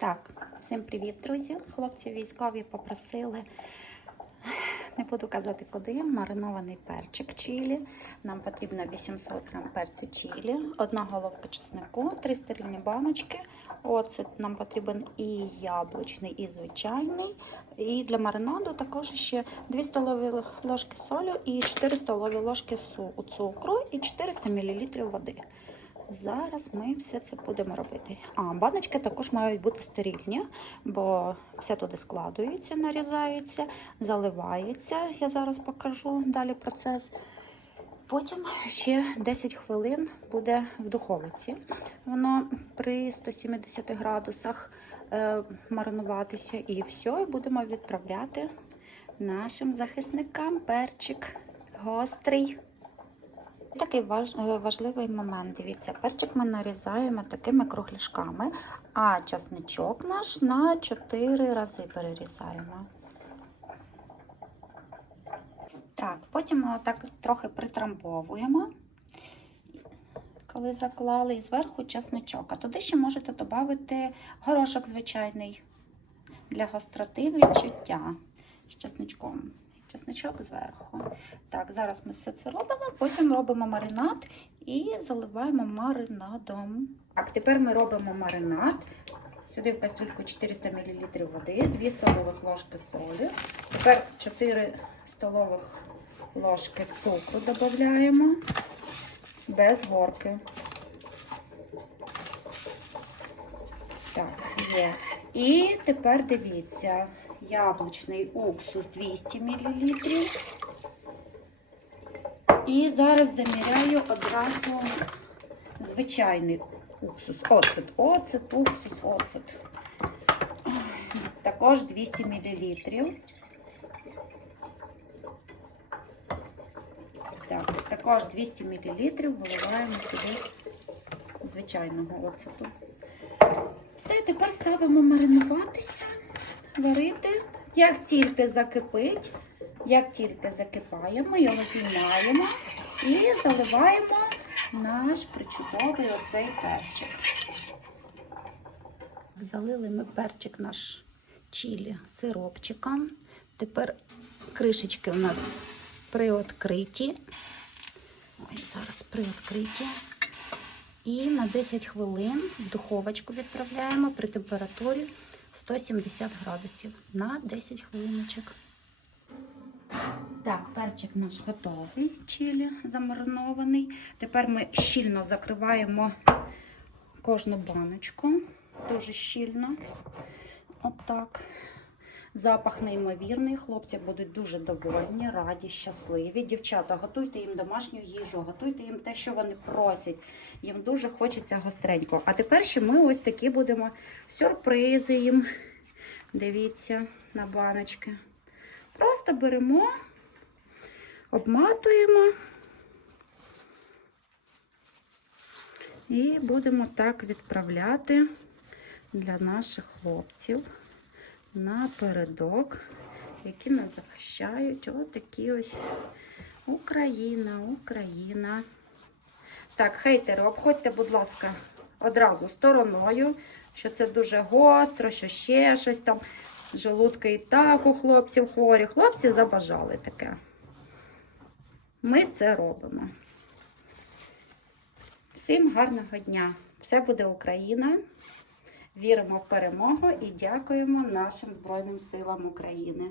Так, всім привіт, друзі. Хлопці військові попросили, не буду казати куди, маринований перчик чилі. Нам потрібно 800 грам перцю чилі, одна головка чеснику, три стерильні баночки. Оцет нам потрібен і яблучний, і звичайний. І для маринаду також ще 2 столові ложки солі і 4 столові ложки цукру і 400 мл води. Зараз ми все це будемо робити. А, баночки також мають бути стерильні, бо все туди складується, нарізається, заливається. Я зараз покажу далі процес. Потім ще 10 хвилин буде в духовиці. Воно при 170 градусах е, маринуватися і все, і будемо відправляти нашим захисникам перчик гострий. Такий важ, е, важливий момент. Дивіться, перчик ми нарізаємо такими кругляшками, а часничок наш на 4 рази перерізаємо. Так, потім ми отак трохи притрамбовуємо, коли заклали, і зверху часничок. А туди ще можете додати горошок звичайний для гостроти відчуття з часничком. Часничок зверху. Так, зараз ми все це робимо, потім робимо маринад і заливаємо маринадом. Так, тепер ми робимо маринад. Сюди в кастрюльку 400 мл води, 2 столових ложки солі. Тепер 4 столових ложки цукру додаємо без горки. Так, є. І тепер дивіться, яблучний уксус 200 мл. І зараз заміряю одразу звичайний уксус. Оцет, оцет, уксус, оцет. Також 200 мл. Так, також 200 мл виливаємо сюди звичайного оцету. Все, тепер ставимо маринуватися, варити. Як тільки закипить, як тільки закипає, ми його знімаємо і заливаємо наш причудовий оцей перчик. Залили ми перчик наш чилі сиропчиком. Тепер кришечки у нас приоткриті. Ой, зараз приоткриті. І на 10 хвилин в духовочку відправляємо при температурі 170 градусів на 10 хвилиночок. Так, перчик наш готовий, чилі замаринований. Тепер ми щільно закриваємо кожну баночку, дуже щільно. Отак. Запах неймовірний. Хлопці будуть дуже довольні, раді, щасливі. Дівчата, готуйте їм домашню їжу, готуйте їм те, що вони просять. Їм дуже хочеться гостренько. А тепер ще ми ось такі будемо сюрпризи їм. Дивіться на баночки. Просто беремо, обматуємо і будемо так відправляти для наших хлопців напередок, які нас захищають. Ось такі ось Україна, Україна. Так, хейтери, обходьте, будь ласка, одразу стороною, що це дуже гостро, що ще щось там. Желудки і так у хлопців хворі. Хлопці забажали таке. Ми це робимо. Всім гарного дня! Все буде Україна! Віримо в перемогу і дякуємо нашим Збройним силам України.